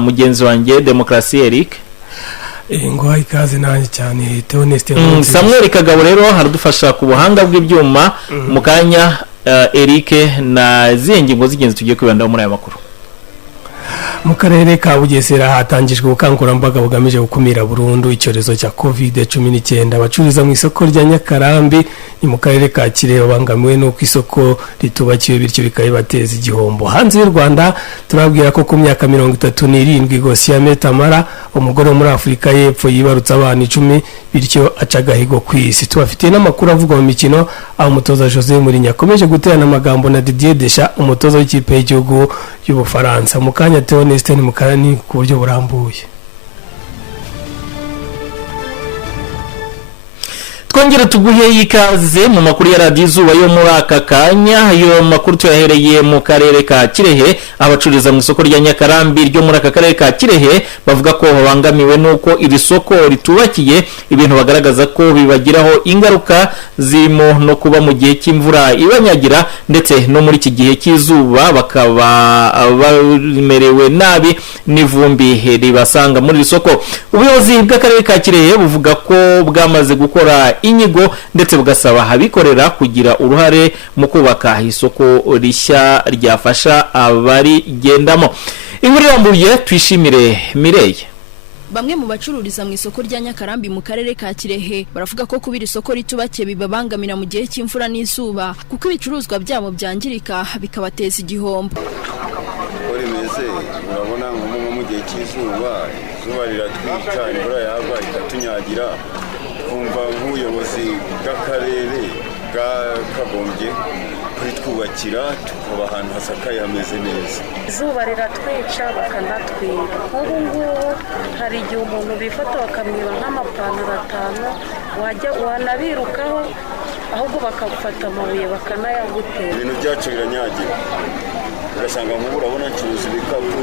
mugenzi wanjye Demokrasi Eric. Ngo ikaze nanjye cyane Theoneste Samuel Kagabo rero haradufasha ku buhanga bw'ibyuma mu kanya. Eric na zingingo zigenzi tugiye kwibanda muri aya makuru. Mu karere ka Bugesera hatangijwe ubukangurambaga bugamije gukumira burundu icyorezo cya COVID-19. Abacururiza mu isoko rya Nyakarambi ni mu karere ka Kirehe bangamiwe no ku isoko ritubakiwe bityo bikayibateza igihombo. Hanze y'u Rwanda turabwira ko ku myaka 37 Gosiame Tamara umugore wo muri Afurika y'Epfo yibarutse abana 10 bityo acagahigo kwisi. Tubafitiye n'amakuru avuga mu mikino aho umutoza Jose Mourinho akomeje guterana amagambo na Didier Deschamps umutoza w'ikipe y'igihugu y'Ubufaransa. Mu kanya Theoneste ni mukarani ku buryo burambuye. Twongera tuguhe ikaze mu makuru ya Radio Izuba yo muri aka kanya. Ayo makuru tuyahereye mu karere ka Kirehe. Abacururiza mu isoko rya Nyakarambi ryo muri aka karere ka Kirehe bavuga ko babangamiwe nuko iri soko ritubakiye, ibintu bagaragaza ko bibagiraho ingaruka zimo no kuba mu gihe cy'imvura ibanyagira ndetse no muri iki gihe cy'izuba bakaba bamerewe nabi n'ivumbi ribasanga muri iri soko. Ubuyobozi bw'akarere ka Kirehe buvuga ko bwamaze gukora inyigo ndetse bugasaba abikorera kugira uruhare mu kubaka isoko rishya ryafasha abari gendamo. Inkuru irambuye twishimire Mireye. Bamwe mu bacururiza mu isoko rya Nyakarambi mu karere ka Kirehe baravuga ko kubira isoko ritubakiye bibabangamira mu gihe cy'imvura n'izuba kuko ibicuruzwa byabo byangirika bikabateza igihombo. Meze urabona nko mu gihe cy'izuba izuba riratwica imvura yagwa ikatunyagira kumva nk'ubuyobozi bw'akarere bwakagombye kwitwubakira tukaba ahantu hasakaye hameze neza. Izuba riratwica bakanatwiba. Ubu ngubu hari igihe umuntu bifata bakamwiba nk'amapantaro 5 wanabirukaho ahubwo bakafata amabuye bakanayagutera. Ibintu byacu biranyagira ugasanga nk'ubu urabona ncuruza ibikapu,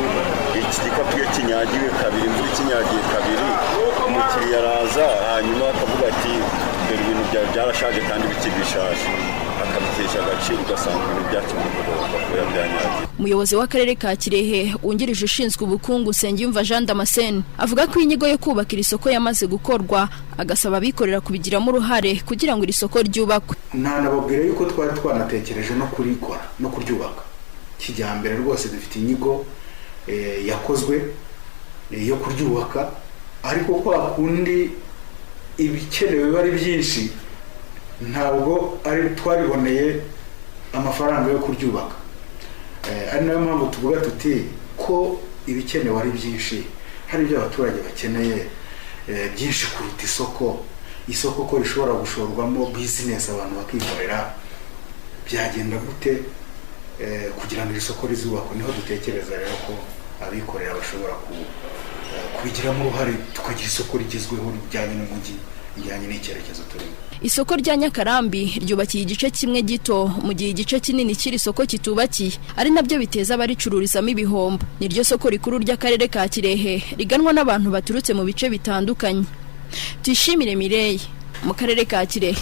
iki gikapu iyo kinyagiwe kabiri imvura ikinyagiye kabiri umukiriya araza hanyuma akavuga ati dore ibintu byarashaje kandi bikibishaje akabitesha agaciro ugasanga ibintu byacu biba byanyagiye. Umuyobozi w'akarere ka Kirehe wungirije ushinzwe ubukungu Sengiyumva Jean Damascene avuga ko inyigo yo kubakira isoko yamaze gukorwa agasaba abikorera kubigiramo uruhare kugira ngo iri soko ryubakwe. Nababwira yuko twari twanatekereje no kurikora no kuryubaka kijyambere rwose dufite inyigo yakozwe yo kuryubaka ariko kwa kundi ibikenewe bari byinshi ntabwo ari twabiboneye amafaranga yo kuryubaka. Ari nayo mpamvu tuvuga tuti ko ibikenewe ari byinshi hari ibyo abaturage bakeneye byinshi kuruta isoko ko rishobora gushorwamo business abantu bakikorera byagenda gute kugira ngo isoko rizubakwe. Niho dutekereza rero ko abikorera bashobora kubigiramo uruhare tukagira isoko rigezweho rijyanye n'umujyi rijyanye n'icyerekezo turimo. Isoko rya Nyakarambi ryubakiye igice kimwe gito mu gihe igice kinini kiri soko kitubakiye ari nabyo biteza abaricururizamo ibihombo. Niryo soko rikuru ry'akarere ka Kirehe riganwa n'abantu baturutse mu bice bitandukanye. Tuyishimire Mireye mu karere ka Kirehe.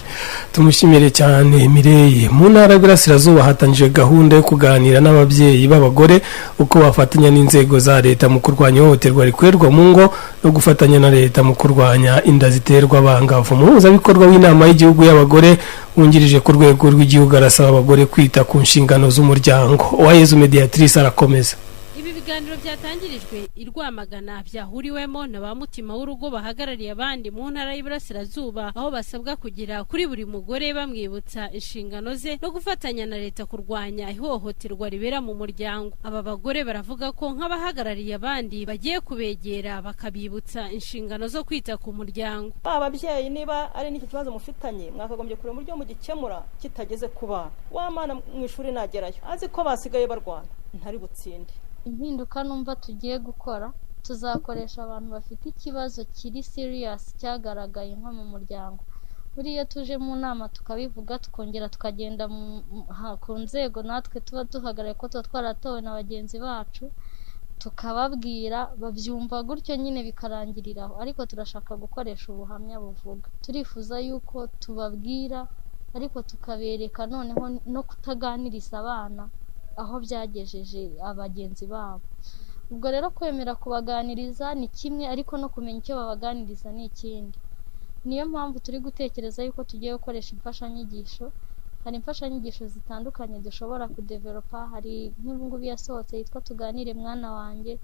Tumushimire cyane Mireye. Mu ntara y'Iburasirazuba hatangije gahunda yo kuganira n'ababyeyi b'abagore uko bafatanya n'inzego za leta mu kurwanya ihohoterwa rikorerwa mu ngo no gufatanya na leta mu kurwanya inda ziterwa abangavu. Umuhuzabikorwa w'inama y'igihugu y'abagore wungirije ku rwego rw'igihugu arasaba abagore kwita ku nshingano z'umuryango. Uwayezu Mediatrice arakomeza. Ibiganiro byatangirijwe irwamagana byahuriwemo na ba mutima w'urugo bahagarariye abandi mu ntara y'Iburasirazuba aho basabwa kugira kuri buri mugore bamwibutsa inshingano ze no gufatanya na leta kurwanya ihohoterwa ribera mu muryango. Aba bagore baravuga ko nk'abahagarariye abandi bagiye kubegera bakabibutsa inshingano zo kwita ku muryango. Ababyeyi niba ari n'iki kibazo mufitanye mwakagombye kureba uburyo mugikemura kitageze ku bana. Wa mwana mu ishuri nagerayo azi ko basigaye barwana ntari butsinde. Impinduka numva tugiye gukora tuzakoresha abantu bafite ikibazo kiri serious cyagaragaye nko mu muryango. Buriya tuje mu nama tukabivuga tukongera tukagenda ku nzego natwe tuba duhagarariye ko tuba twaratowe na bagenzi bacu tukababwira babyumva gutyo nyine bikarangiriraho, ariko turashaka gukoresha ubuhamya buvuga. Turifuza yuko tubabwira ariko tukabereka noneho no kutaganiriza abana aho byagejeje abagenzi babo. ubwo rero kwemera kubaganiriza ni kimwe ariko no kumenya icyo babaganiriza ni ikindi. Niyo mpamvu turi gutekereza yuko tugiye gukoresha imfashanyigisho. Hari imfashanyigisho zitandukanye dushobora kudevelopa, hari nk'ubungubu yasohotse yitwa tuganire mwana wanjye,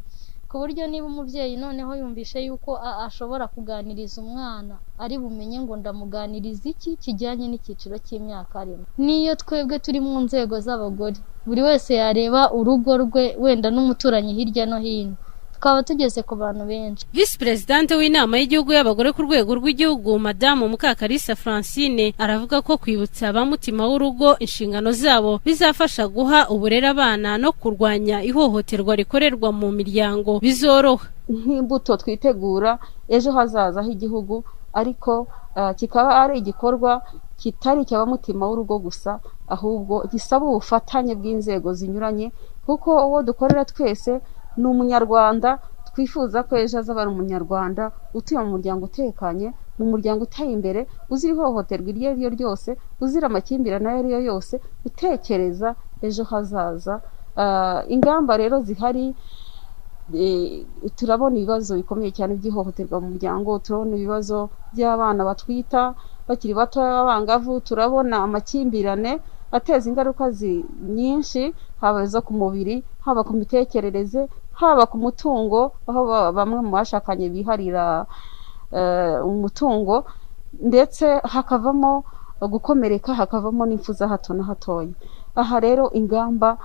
ku buryo niba umubyeyi noneho yumvishe yuko ashobora kuganiriza umwana ari bumenye ngo ndamuganiriza iki kijyanye n'icyiciro cy'imyaka arimo. Niyo twebwe turi mu nzego z'abagore, buri wese yareba urugo rwe wenda n'umuturanyi hirya no hino, tukaba tugeze ku bantu benshi. Vice Presidente w'inama y'igihugu y'abagore ku rwego rw'igihugu Madamu Mukakarisa Francine aravuga ko kwibutsa abamutima w'urugo inshingano zabo bizafasha guha uburere abana no kurwanya ihohoterwa rikorerwa mu miryango bizoroha. Nk'imbuto twitegura ejo hazaza h'igihugu, ariko kikaba ari igikorwa kitari cy'abamutima w'urugo gusa, ahubwo gisaba ubufatanye bw'inzego zinyuranye, kuko uwo dukorera twese ni umunyarwanda. Twifuza ko ejo azaba ari umunyarwanda utuye mu muryango utekanye, mu muryango uteye imbere, uzira ihohoterwa iryo ari ryo ryose, uzira amakimbirane ayo ari yo yose, utekereza ejo hazaza. Ingamba rero zihari, turabona ibibazo bikomeye cyane by'ihohoterwa mu muryango, turabona ibibazo by'abana batwita bakiri bato b'abangavu, turabona amakimbirane ateza ingaruka nyinshi, haba zo ku mubiri, haba ku mitekerereze, haba ku mutungo, aho bamwe mu bashakanye biharira umutungo, ndetse hakavamo gukomereka, hakavamo n'impfu za hato na hatoya. Aha rero ingamba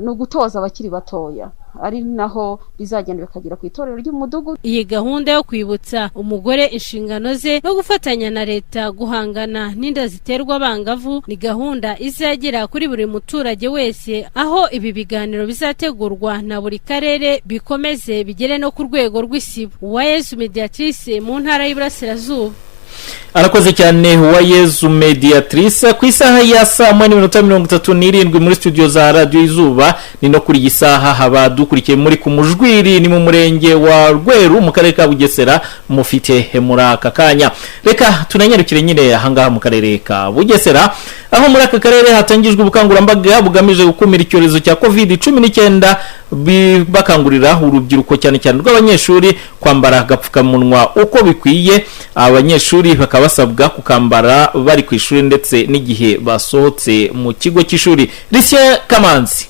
no gutoza abakiri batoya, ari naho bizagenda bikagera ku itorero ry'umudugudu. Iyi gahunda yo kwibutsa umugore inshingano ze no gufatanya na leta guhangana n'inda ziterwa abangavu ni gahunda izagera kuri buri muturage wese, aho ibi biganiro bizategurwa na buri karere bikomeze bigere no ku rwego rw'isibo. Uwayezu Mediatrice mu ntara y'Iburasirazuba. Arakoze cyane Uwayezu Mediatrice. Ku isaha ya saa 1:37 muri studio za Radio Izuba, ni no kuri gisaha haba dukurikiye muri ku Mujwiri, ni mu murenge wa Rweru mu karere ka Bugesera, mufite muri aka kanya. Reka tunanyarukire nyine ahangaha mu karere ka Bugesera, aho muri aka karere hatangijwe ubukangurambaga bugamije gukumira icyorezo cya COVID-19, bakangurira urubyiruko cyane cyane rw'abanyeshuri kwambara agapfukamunwa uko bikwiye. Abanyeshuri bakabasabwa kukambara bari ku ishuri ndetse n'igihe basohotse mu kigo cy'ishuri. Risye Kamanzi.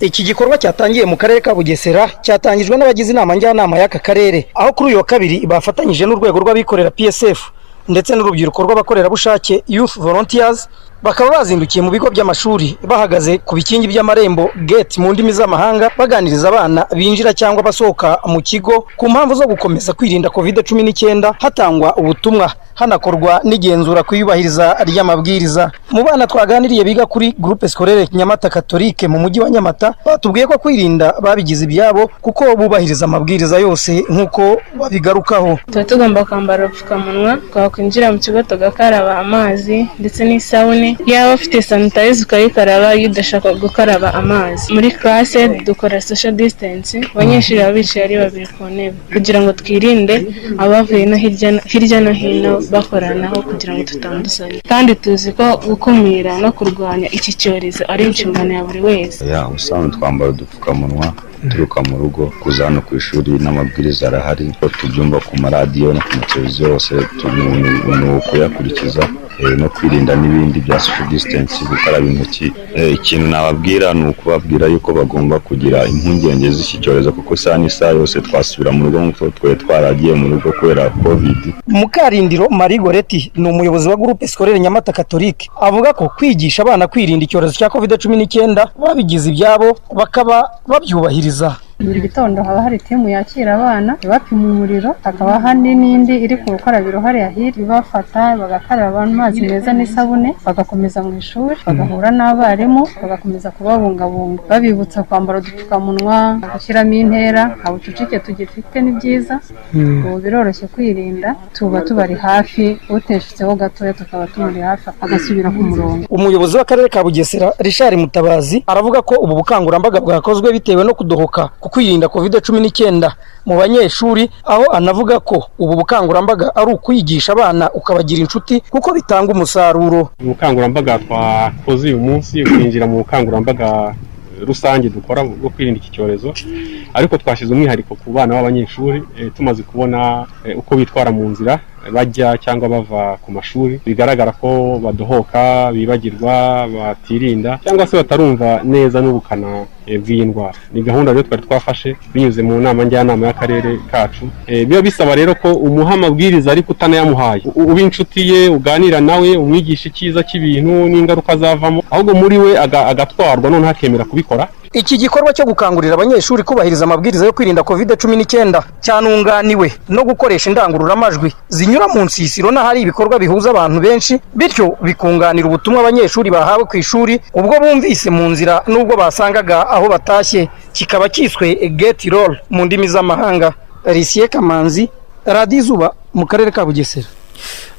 Iki gikorwa cyatangiye mu karere ka Bugesera, cyatangijwe n'abagize inama njyanama y'aka karere, aho kuri uyu wa kabiri bafatanyije n'urwego rw'abikorera PSF ndetse n'urubyiruko rw'abakorerabushake Youth Volunteers, bakaba bazindukiye mu bigo by'amashuri bahagaze ku bikingi by'amarembo gate mu ndimi z'amahanga, baganiriza abana binjira cyangwa basohoka mu kigo ku mpamvu zo gukomeza kwirinda COVID-19, hatangwa ubutumwa, hanakorwa n'igenzura kuyubahiriza ry'amabwiriza. Mu bana twaganiriye biga kuri groupe scolaire Nyamata Catholique mu mujyi wa Nyamata, batubwiye ko kwirinda babigize ibyabo kuko bubahiriza amabwiriza yose nk'uko babigarukaho. Tuba tugomba kwambara ubupfukamunwa, twakwinjira mu kigo tugakaraba amazi ndetse n'isabune, yaba ufite sanitizer ukayikaraba iyo udashaka gukaraba amazi. Muri classe dukora social distance, abanyeshuri babicaye ari babiri ku ntebe kugira ngo twirinde abavuye no hirya no hino bakoranaho kugira ngo tutanduzanye, kandi tuzi ko gukumira no kurwanya iki cyorezo ari inshingano ya buri wese. Usanzwe twambara udupfukamunwa turuka mu rugo kuza hano ku ishuri, n'amabwiriza arahari, tubyumva ku maradiyo no ku mateleviziyo yose, ni ukuyakurikiza no kwirinda n'ibindi bya social distance, gukaraba intoki. Ikintu nababwira ni ukubabwira yuko bagomba kugira impungenge z'iki cyorezo, kuko isaha n'isaha yose twasubira mu rugo nk'uko twe twaragiye mu rugo kubera COVID. Mukarindiro Marie Goreti ni umuyobozi wa groupe scolaire Nyamata Catholique, avuga ko kwigisha abana kwirinda icyorezo cya COVID-19 babigize ibyabo bakaba babyubahiriza. Buri gitondo haba hari timu yakira abana, bapima umuriro, hakaba hari n'indi iri ku rukarabiro hariya hirya ibafata, bagakaraba amazi meza n'isabune, bagakomeza mu ishuri, bagahura n'abarimu, bagakomeza kubabungabunga, babibutsa kwambara udupfukamunwa, gushyiramo intera. Nta bucucike tugifite, ni byiza, ubu biroroshye kwirinda, tuba tubari hafi, uteshutseho gatoya tukaba tumuri hafi agasubira ku murongo. Umuyobozi w'akarere ka Bugesera Richard Mutabazi aravuga ko ubu bukangurambaga bwakozwe bitewe no kudohoka kwirinda COVID-19 mu banyeshuri, aho anavuga ko ubu bukangurambaga ari ukwigisha abana ukabagira inshuti kuko bitanga umusaruro. Ubukangurambaga twakoze uyu munsi kwinjira mu bukangurambaga rusange dukora bwo kwirinda iki cyorezo, ariko twashize umwihariko ku bana b'abanyeshuri tumaze kubona uko bitwara mu nzira bajya cyangwa bava ku mashuri, bigaragara ko badohoka, bibagirwa, batirinda cyangwa se batarumva neza n'ubukana bw'iyi ndwara. Ni gahunda rero twari twafashe binyuze mu nama njyanama y'akarere kacu. Biba bisaba rero ko umuha amabwiriza ariko utanayamuhaye, uba inshuti ye, uganira nawe, umwigisha icyiza cy'ibintu n'ingaruka zavamo, ahubwo muri we agatwarwa noneho akemera kubikora. Iki gikorwa cyo gukangurira abanyeshuri kubahiriza amabwiriza yo kwirinda COVID-19 cyanunganiwe no gukoresha indangururamajwi zinyura mu nsisiro n'ahari ibikorwa bihuza abantu benshi, bityo bikunganira ubutumwa abanyeshuri bahawe ku ishuri ubwo bumvise mu nzira n'ubwo basangaga aho batashye. Kikaba kiswe Get Roll mu ndimi z'amahanga. Risien Kamanzi, Radio Izuba, mu karere ka Bugesera.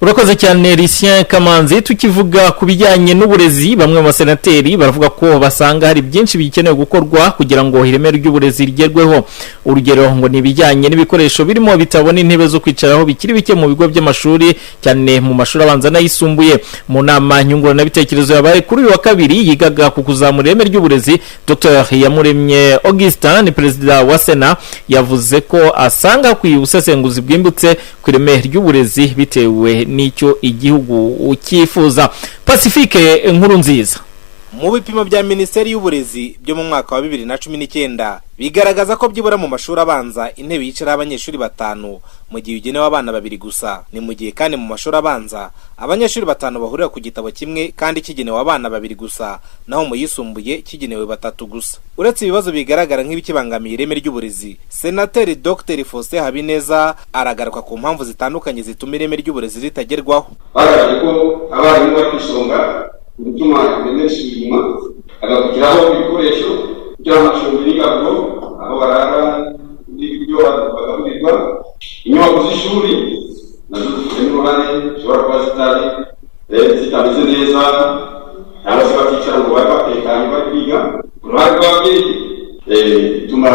Urakoze cyane Risien Kamanzi. Tukivuga ku bijyanye n'uburezi, bamwe mu basenateri baravuga ko basanga hari byinshi bikenewe gukorwa kugira ngo ireme ry'uburezi rigerweho. Urugero ngo ni bijyanye n'ibikoresho birimo bitabona intebe zo kwicaraho bikiri bike mu bigo by'amashuri, cyane mu mashuri abanza n'ayisumbuye. Mu nama nyunguranabitekerezo yabaye kuri uyu wa kabiri yigaga ku kuzamura ireme ry'uburezi, Dr. Iyamuremye Augustin, ni perezida wa Sena, yavuze ko asanga ku ubusesenguzi bwimbutse ku ireme ry'uburezi bitewe n'icyo igihugu ukifuza. Pacifique Inkuru Nziza. Mu bipimo bya Minisiteri y'Uburezi byo mu mwaka wa 2019 bigaragaza ko byibura mu mashuri abanza intebe yicara abanyeshuri 5 mu gihe bigenewe abana 2 gusa. Ni mu gihe kandi mu mashuri abanza abanyeshuri 5 bahurira ku gitabo kimwe kandi kigenewe abana 2 gusa, naho mu yisumbuye kigenewe 3 gusa. Uretse ibibazo bigaragara nk'ibikibangamiye ireme ry'uburezi, Senateri Dr. Faustin Habineza aragaruka ku mpamvu zitandukanye zituma ireme ry'uburezi ritagerwaho. Bagaragaje ko abarimu bakisonga gutuma iremesha inyuma, agakugiraho ibikoresho by'amashuri y'ingabo, aho barara n'ibyo bagaburirwa, inyubako z'ishuri nazo zifite n'uruhare zishobora kuba zitameze neza cyangwa se baticara ngo bari batekanye bari kwiga. Uruhare rw'ababyeyi bituma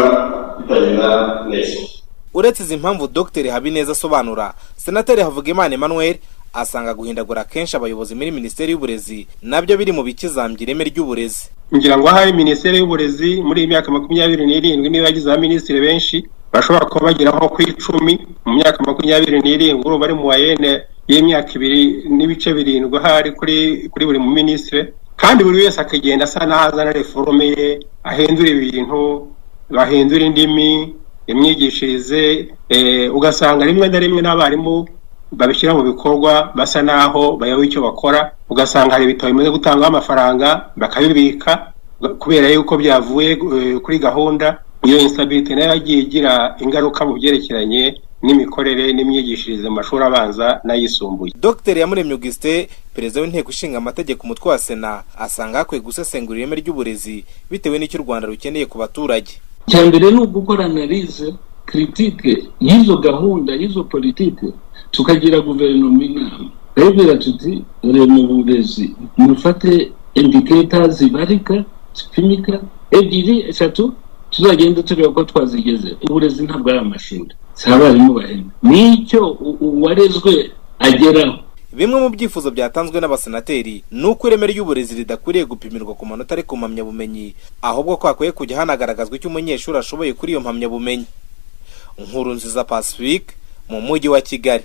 bitagenda neza. Uretse izi mpamvu Dr. Habineza asobanura, Senateri Havugimana Emmanuel asanga guhindagura kenshi abayobozi muri Minisiteri y'Uburezi nabyo biri mu bikizambye ireme ry'uburezi. Ngira ngo hari Minisiteri y'Uburezi muri imyaka 27 niba yagize abaminisitiri benshi bashobora kuba bageraho ku 10 mu myaka 27 ngo bari mu wayene y'imyaka 2 n'ibice 7 hari kuri buri mu minisitiri, kandi buri wese akagenda asa n'ahazana reforme ye, ahindura ibintu, bahindura indimi, imyigishirize, ugasanga rimwe na rimwe n'abarimu babishyira mu bikorwa basa naho bayoboye icyo bakora, ugasanga hari ibitabo bimaze gutanga amafaranga bakabibika kubera yuko byavuye kuri gahunda. Iyo instability nayo yagiye igira ingaruka mu byerekeranye n'imikorere n'imyigishirize mu mashuri abanza n'ayisumbuye. Dr. Iyamuremye Augustin, perezida w'inteko ishinga amategeko umutwe wa Sena, asanga hakwiye gusesengura ireme ry'uburezi bitewe n'icyo u Rwanda rukeneye ku baturage. Cyambere ni ugukora analize critique y'izo gahunda y'izo politike, tukagira guverinoma inama rebera tuti mu burezi mufate indicators zibarika zipimika 2 3 tuzagenda tureba ko twazigeze. Uburezi ntabwo ari amashuri, sabarimu bahenda nicyo uwarezwe ageraho. Bimwe mu byifuzo byatanzwe n'abasenateri nuko ireme ry'uburezi ridakwiriye gupimirwa ku manota ari ku mpamyabumenyi, ahubwo ko hakwiye kujya hanagaragazwa icyo umunyeshuri ashoboye kuri iyo mpamyabumenyi. Inkuru Nziza Pacifique mu mujyi wa Kigali.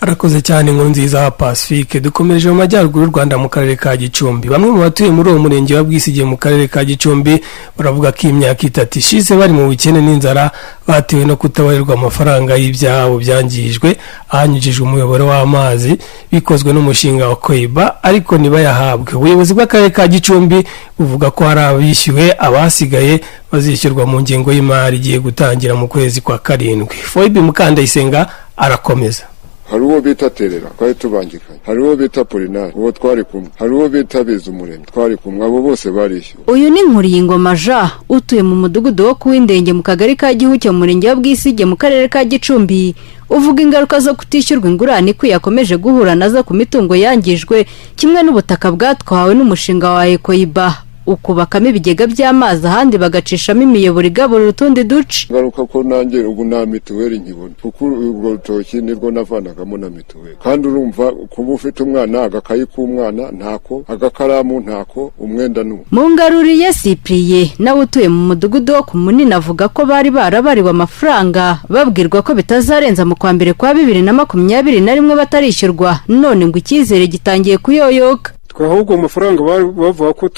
Arakoze cyane Inkuru Nziza Pacifique. Dukomeje mu majyaruguru y'u Rwanda mu karere ka Gicumbi. Bamwe mu batuye muri uwo murenge wa Bwisige mu karere ka Gicumbi baravuga ko imyaka 3 ishize bari mu bukene n'inzara batewe no kutabarirwa amafaranga y'ibyabo byangijwe ahanyujije umuyoboro w'amazi bikozwe n'umushinga wa Koiba, ariko ntibayahabwe. Ubuyobozi bw'akarere ka Gicumbi buvuga ko hari abishyuwe, abasigaye bazishyurwa mu ngengo y'imari igiye gutangira mu kwezi kwa 7. Foibi Mukandayisenga arakomeza. Hari uwo bita Terera twari tubangikanye, hari uwo bita Polinari uwo twari kumwe, hari uwo bita Bizumuremyi twari kumwe, abo bose barishyuwe. Uyu ni Nkuriyingoma Jean utuye mu mudugudu wo kuwindenge mu kagari ka Gihuke mu murenge wa Bwisige mu karere ka Gicumbi. Uvuga ingaruka zo kutishyurwa ingurane ko yakomeje guhura nazo ku mitungo yangijwe kimwe n'ubutaka bwatwawe n'umushinga wa Koiba. ukubakamo ibigega by'amazi ahandi bagacishamo imiyoboro igaburira utundi duce. Ngaruka ko nanjye ubu nta mituweli nkibona kuko ubwo rutoki nirwo navanagamo na mituweli, kandi urumva kuba ufite umwana agakayi k'umwana ntako, agakaramu ntako, umwenda n'uwo. Mungaruriye Cyprien nawe utuye mu mudugudu wo ku Munini avuga ko bari barabariwe amafaranga babwirwa ko bitazarenza mu kwa mbere kwa 2021 batarishyurwa, none ngo icyizere gitangiye kuyoyoka. Twahubwo amafaranga bavuga ko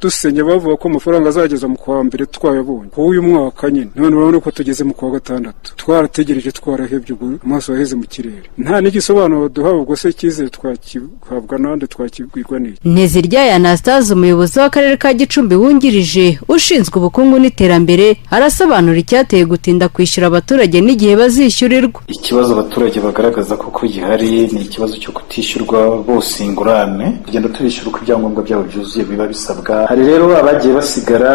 dusenya bavuga ko amafaranga azageza mu kwa mbere twayabonye ko uyu mwaka nyine, none urabona ko tugeze mu kwa gatandatu twarategereje twarahebye amaso yaheze mu kirere, nta n'igisobanuro duhawe ubwo se cyizere twakihabwa nande twakibwirwa niki. Ntezirya Anastase umuyobozi w'akarere ka Gicumbi wungirije ushinzwe ubukungu n'iterambere arasobanura icyateye gutinda kwishyura abaturage n'igihe bazishyurirwa. Ikibazo abaturage bagaragaza ko gihari ni ikibazo cyo kutishyurwa bose ingurane, tubishyura uko ibyangombwa byabo byuzuye biba bisabwa. Hari rero abagiye basigara,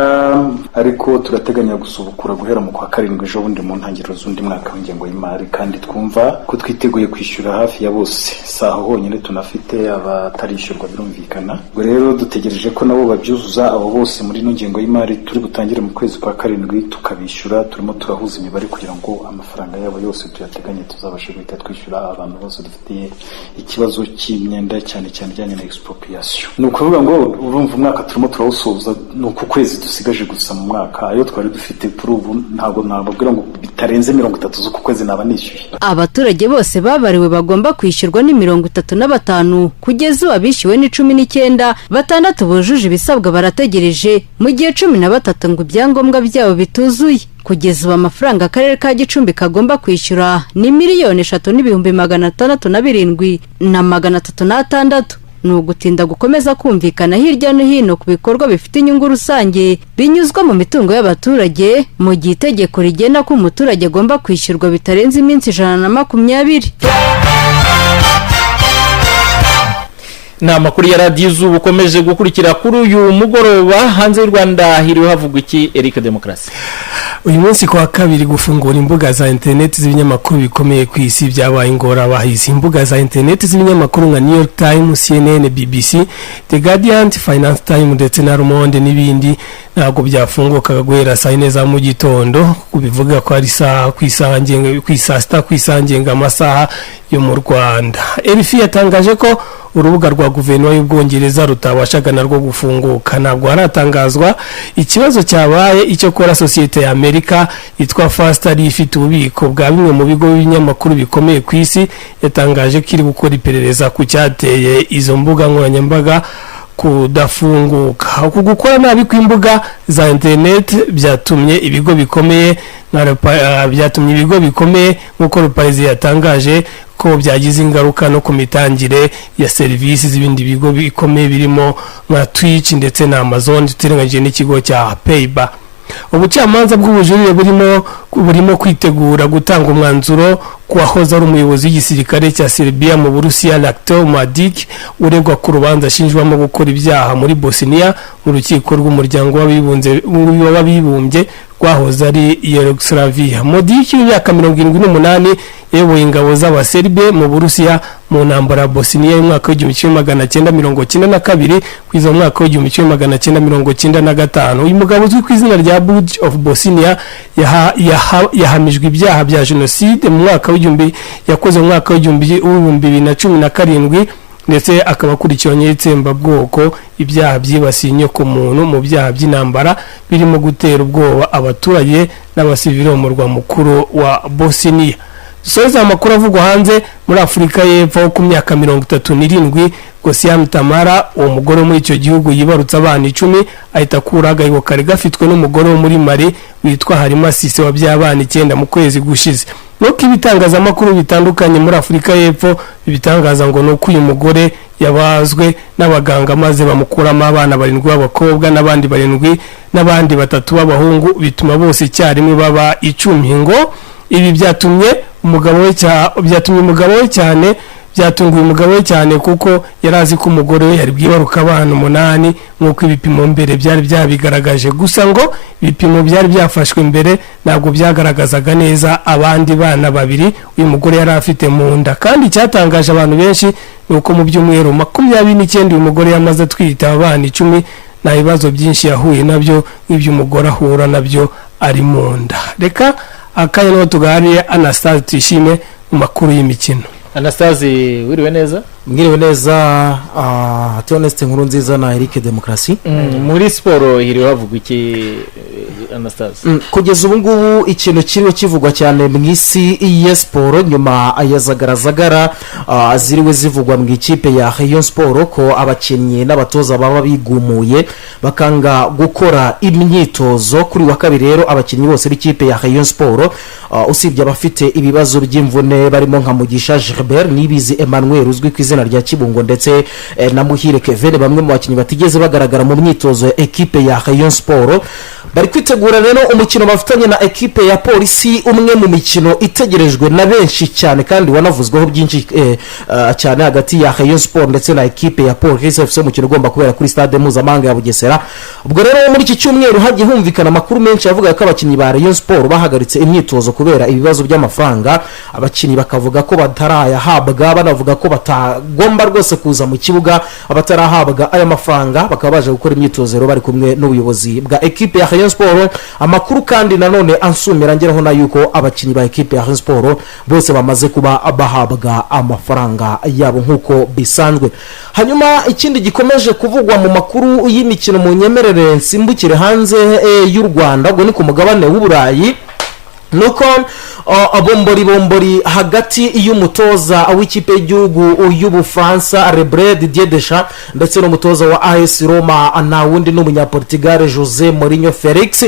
ariko turateganya gusubukura guhera mu kwa 7 ejo bundi mu ntangiriro z'undi mwaka w'ingengo y'imari, kandi twumva ko twiteguye kwishyura hafi ya bose. Saho honyine tunafite abatarishyurwa birumvikana, ubwo rero dutegereje ko nabo babyuzuza abo bose muri no ngengo y'imari turi butangire mu kwezi kwa 7 tukabishyura. Turimo turahuza imibare kugira ngo amafaranga yabo yose tuyateganye tuzabashe guhita twishyura abantu bose dufitiye ikibazo cy'imyenda cyane ijyanye na ni ukuvuga ngo urumva umwaka turimo turawusoza, ni uku kwezi dusigaje gusa mu mwaka. Ayo twari dufite kuri ubu ntabwo nababwira ngo bitarenze 30 z'uku kwezi naba nishyuye. Abaturage bose babariwe bagomba kwishyurwa ni 35, kugeza ubu abishyuwe ni 19, 6 bujuje ibisabwa barategereje, mu gihe 13 ngo ibyangombwa byabo bituzuye. Kugeza ubu amafaranga akarere ka Gicumbi kagomba kwishyura ni 3,607,306. Ni ugutinda gukomeza kumvikana hirya no hino ku bikorwa bifite inyungu rusange binyuzwa mu mitungo y'abaturage, mu gihe itegeko rigena ko umuturage agomba kwishyurwa bitarenze iminsi 120. Ni amakuru ya radiyo Izuba ukomeje gukurikira kuri uyu mugoroba. Hanze y'u Rwanda hiriwe havugwa iki, Eric Demokarasi? Uyu munsi kwa kabiri gufungura imbuga za internet z'ibinyamakuru bikomeye ku isi byabaye ingorabahizi. Imbuga za internet z'ibinyamakuru nka New York Times, CNN, BBC, The Guardian, Finance Times ndetse na Le Monde n'ibindi ntabwo byafunguka guhera saa 4 za mu gitondo, kubivuga ko ari saa kwisangenga amasaha yo mu Rwanda. RFI yatangaje ko urubuga rwa guverinoma y'Ubwongereza rutabashaga narwo gufunguka. Ntabwo haratangazwa ikibazo cyabaye icyo kora sosiyete ya Amerika yitwa Fast ari ifite ububiko bwa bimwe mu bigo b'ibinyamakuru bikomeye ku isi, yatangaje ko iri gukora iperereza ku cyateye izo mbuga nkoranyambaga kudafunguka. Uku gukora nabi kw'imbuga za internet byatumye ibigo bikomeye nk'uko Repazi yatangaje ko byagize ingaruka no ku mitangire ya serivisi z'ibindi bigo bikomeye birimo nka Twitch ndetse na Amazon, tutirengagije n'ikigo cya Payba. Ubucamanza bw'ubujurire burimo kwitegura gutanga umwanzuro kuwahoza ari umuyobozi w'igisirikare cya Serbia mu Burusiya Lakto Mladic uregwa ku rubanza ashinjwamo gukora ibyaha muri Bosnia mu rukiko rw'umuryango w'abibumbye rwahoze ari Yugoslavia. Mladic y'imyaka 78 yewe ingabo z'abaserbe mu Burusiya mu ntambara Bosnia y'umwaka w'1992 kwiza mwaka w'1995. Uyu mugabo uzwi ku izina rya Budge of Bosnia yahamijwe ibyaha bya genocide mu mwaka yakoze mu mwaka w'2017 ndetse akaba akurikiranye itsembabwoko, ibyaha byibasiye inyoko muntu mu byaha by'intambara birimo gutera ubwoba abaturage n'abasivili mu murwa mukuru wa Bosnia. Soza amakuru avugwa hanze muri Afurika y'Epfo ku myaka 37 Gosiam Tamara uwo mugore muri icyo gihugu yibarutse abana 10 ahita kuragayo kare gafitwe n'umugore wo muri Mali witwa Harima Sise wabyaye abana 9 mu kwezi gushize. Nuko ibitangazamakuru bitandukanye muri Afurika y'Epfo bibitangaza ngo nuko uyu mugore yabazwe n'abaganga maze bamukuramo abana 7 b'abakobwa n'abandi 7 n'abandi 3 b'abahungu, bituma bose icyarimwe baba 10. Ngo ibi byatumye umugabo we cyane kuko yarazi ko umugore we yari bwibaruka abana 8 nk'uko ibipimo mbere byari byabigaragaje. Gusa ngo ibipimo byari byafashwe mbere ntabwo byagaragazaga neza abandi bana 2 uyu mugore yari afite mu nda. Kandi cyatangaje abantu benshi nuko mu byumweru 29 uyu mugore yamaze twita abana 10 nta bibazo byinshi yahuye nabyo nk'iby'umugore ahura nabyo ari mu nda. Reka akanya n'uwo tuganiriye Anastase tuyishime mu makuru y'imikino. Anastase wiriwe neza? Mwiriwe neza, Tioneste nkuru nziza na Eric Demokrasi. Muri siporo hiri havugwa iki Anastase? Kugeza ubu ngubu ikintu kiriho kivugwa cyane mu isi ya siporo nyuma ayazagaragara ziriwe zivugwa mu ikipe ya Rayon Sport ko abakinnyi n'abatoza baba bigumuye bakanga gukora imyitozo. Kuri wa kabiri rero abakinnyi bose b'ikipe ya Rayon Sport usibye abafite ibibazo by'imvune barimo nka Mugisha Gilbert, Nibizi Emmanuel uzwi ku izina rya Kibungo ndetse na Muhire Kevin, bamwe mu bakinnyi batigeze bagaragara mu myitozo ya ekipe ya Rayon Sport, bari kwitegura rero umukino bafitanye na ekipe ya Polisi, umwe mu mikino itegerejwe na benshi cyane kandi wanavuzweho byinshi cyane hagati ya Rayon Sport ndetse na ekipe ya Polisi FC, umukino ugomba kubera kuri stade mpuzamahanga ya Bugesera. Ubwo rero muri iki cyumweru hagiye humvikana amakuru menshi yavuga ko abakinnyi ba Rayon Sport bahagaritse imyitozo kubera ibibazo by'amafaranga. Abakinnyi bakavuga ko batarayahabwa, banavuga ko batagomba rwose kuza mu kibuga abatarahabwa aya mafaranga, bakaba baje gukora imyitozo rero bari kumwe n'ubuyobozi bwa ekipe ya Rayon Sport. Amakuru kandi nanone ansumira ngeraho na yuko abakinnyi ba ekipe ya Rayon Sport bose bamaze kuba bahabwa amafaranga yabo nkuko bisanzwe. Hanyuma ikindi gikomeje kuvugwa mu makuru y'imikino mu nyemerere nsimbukire hanze y'u Rwanda, ubwo ni ku mugabane w'Uburayi, nuko bombori hagati y'umutoza w'ikipe y'igihugu y'Ubufaransa Reba Didier Deschamps ndetse n'umutoza wa AS Roma na wundi n'umunyaportugal Jose Mourinho Felix.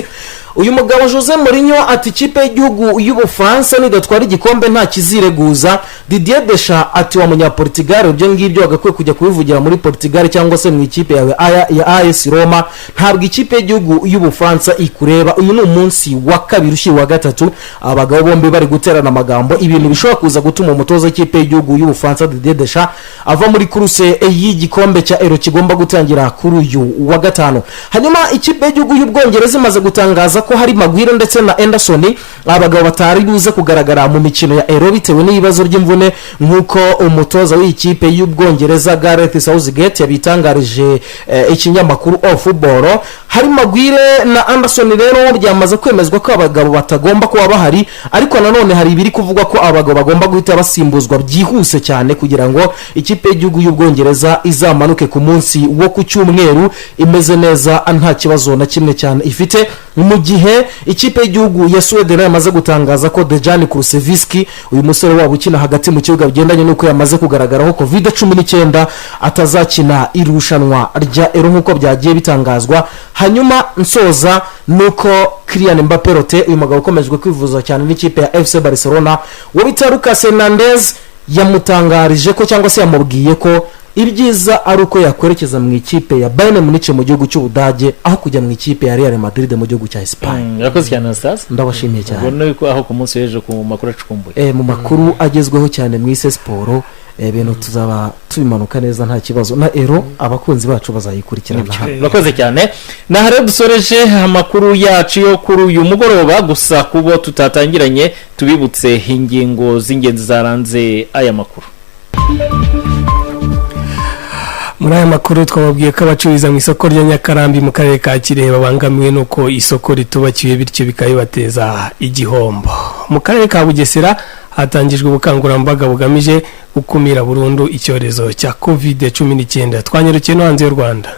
Uyu mugabo Jose Mourinho ati ikipe y'igihugu y'Ubufaransa nidatwara igikombe nta kizireguza. Didier Deschamps ati wa munyaportugal ibyo ngibyo agakwiye kujya kubivugira muri Portugal cyangwa se mu ikipe yawe ya AS Roma, ntabwo ikipe y'igihugu y'Ubufaransa ikureba. Uyu ni umunsi wa kabiri ushyi wa gatatu abagabo bombi bari guterana amagambo, ibintu bishobora kuza gutuma umutoza w'ikipe y'igihugu y'Ubufaransa Didier Deschamps ava muri kuruse y'igikombe cya Euro kigomba gutangira kuri uyu wa gatanu. Hanyuma ikipe y'igihugu y'Ubwongereza imaze gutangaza ko hari Maguire ndetse na Anderson abagabo batari buze kugaragara mu mikino ya Euro bitewe n'ibibazo by'imvune, nkuko umutoza w'ikipe y'Ubwongereza Gareth Southgate yabitangarije ikinyamakuru Football. Hari Maguire na Anderson rero byamaze kwemezwa ko abagabo batagomba kuba bahari, ariko nanone hari ibiri kuvugwa ko abagabo bagomba guhita basimbuzwa byihuse cyane kugira ngo ikipe y'igihugu y'Ubwongereza izamanuke ku munsi wo ku cyumweru imeze neza nta kibazo na kimwe cyane ifite. Mu gihe ikipe y'igihugu ya Sweden yamaze gutangaza ko Dejan Kulusevski, uyu musore wabo ukina hagati mu kibuga bigendanye nuko yamaze kugaragaraho COVID-19 atazakina irushanwa rya Euro nkuko byagiye bitangazwa. Hanyuma nsoza nuko Kylian Mbappé Rote, uyu mugabo ukomejwe kwivuza cyane n'ikipe ya FC Barcelona, wo bita Lucas Hernandez yamutangarije ko cyangwa se yamubwiye ko ibyiza ari uko yakwerekeza mu ikipe ya Bayern Munich mu gihugu cy'Ubudage aho kujya mu ikipe ya Real Madrid mu gihugu cya Espagne. Yakoze cyane Anastase, ndabashimiye cyane. Ubona yuko aho ku munsi w'ejo ku makuru acukumbuye mu makuru agezweho cyane mu isi siporo, ibintu tuzaba tubimanuka neza nta kibazo na Euro abakunzi bacu bazayikurikirana. Urakoze cyane. Na rero dusoreje amakuru yacu yo kuri uyu mugoroba, gusa kubo tutatangiranye tubibutse ingingo z'ingenzi zaranze aya makuru. Muri aya makuru twababwiye ko abacururiza mu isoko rya Nyakarambi mu karere ka Kirehe babangamiwe nuko isoko ritubakiwe bityo bikayibateza igihombo. Mu karere ka Bugesera hatangijwe ubukangurambaga bugamije gukumira burundu icyorezo cya COVID-19. Twanyerukiye no hanze y'u Rwanda.